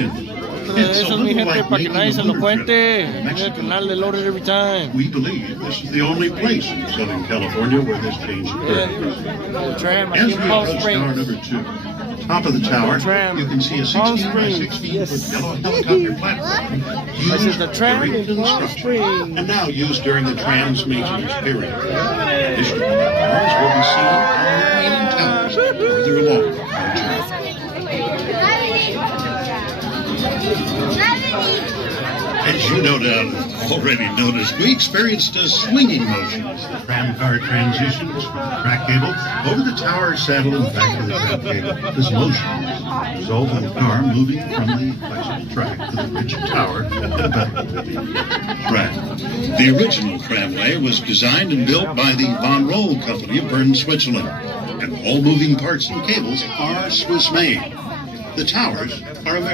friend. It's a Eso es mi little gente, like para que making nadie a se lo motor cuente. trip in En el Mexico. canal de Loaded Every Time. We believe this is the only place in Southern California where this change occurred. El tram As aquí we en Palm approach tower Springs. number 2, top of the tower, Tram. you can see a Palm 16 by Springs, 16 foot yellow helicopter platform I said used the tram during in Palm construction Springs. and now used during the tram's maintenance period. Additional cars will be seen on the remaining towers further along our journey. As you no doubt already noticed, we experienced a swinging motion as the tram car transitions from the track cable over the tower saddle and back to the track cable. This motion is the result of the car moving from the bicycle track to the rigid tower and back to the track. The original tramway was designed and built by the Von Roll Company of Bern, Switzerland, and all moving parts and cables are Swiss-made. The towers are American.